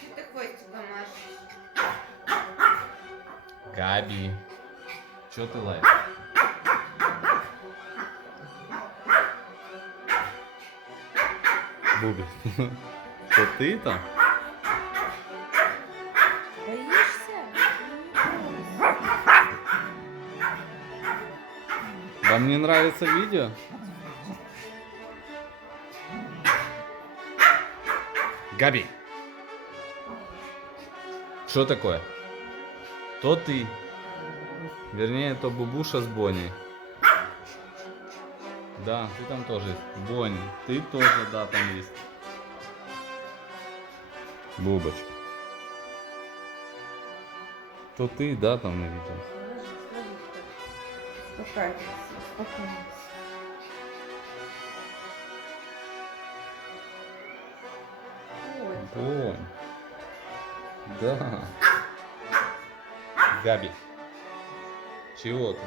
Что ты хвостиком машешь? Габи. Чё ты лаешь? Буби. То ти там? Боишься? Вам не нравится видео? Габи. Что такое? То ты. Вернее, то Бубуша с Бонни. Да, ты там тоже есть. Бонни, ты тоже, да, там есть. Бубочка. То ты, да, там на видео. Успокаивайся, успокаивайся. Ой, Бонь. Да. Габи. Чего ты?